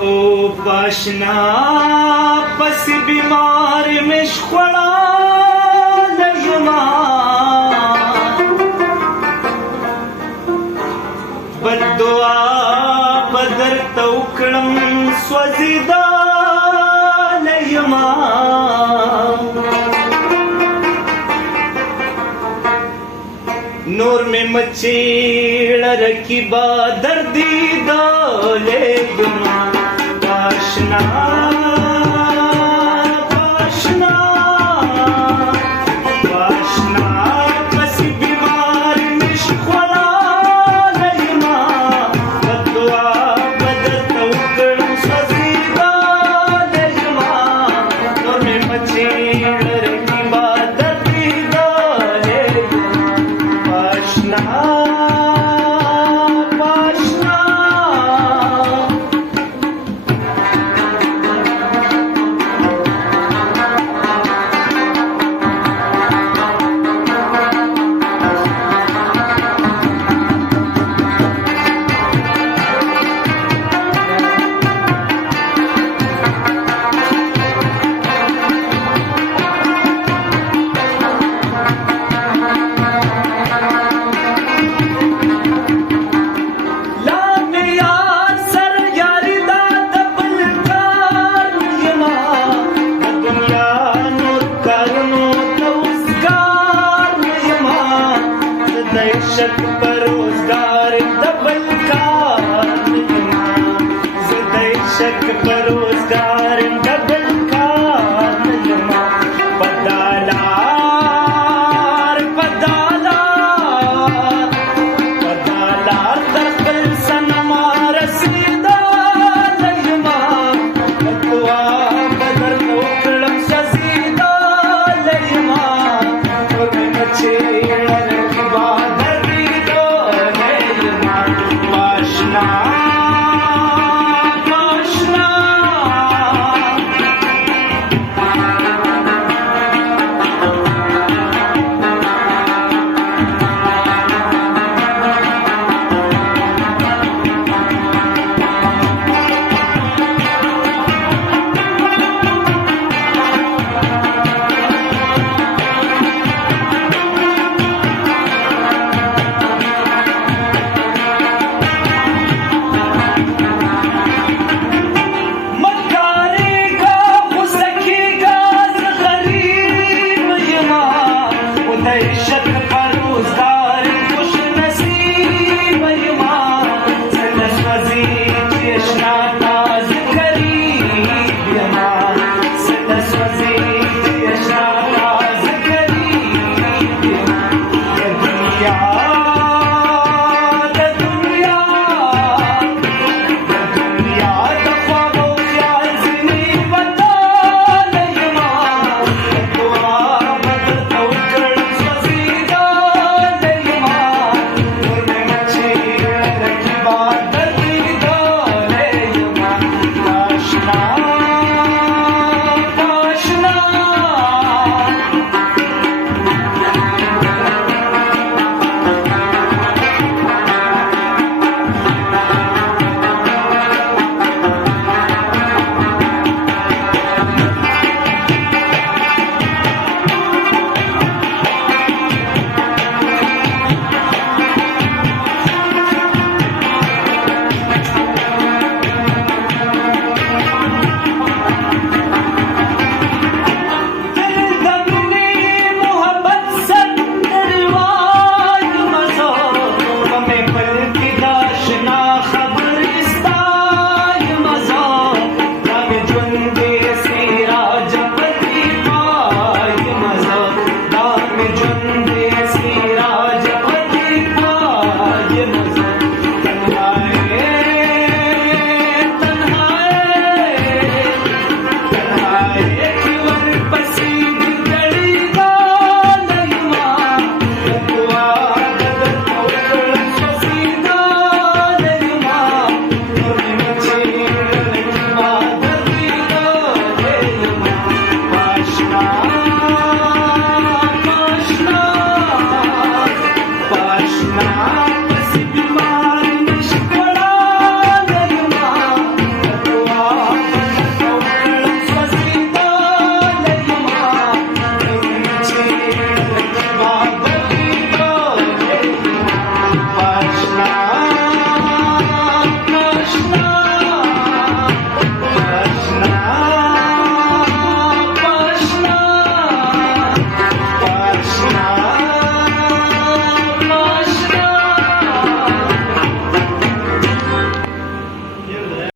او پاشنا پس بیمار مشخوڑا لیما بد دعا بدر توکڑم سوزیدا لیما نور میں مچیڑ رکی با دردی دا لیما پاشنا پاشنا پاشنا پس بیمار مشخوڑا لیما بدعا بدر توکڑم سوزیدا لیما نور میں مچیڑ رکی با دردی دا لیما پاشنا शक परोजगार दबल कार जदय शक परोजगार दबल कार पदालार पदालार पदालार दरकल सनमा रसीदा लयमा बदुआ बदर नोकड़म सजीदा लयमा और मचे कृष्णा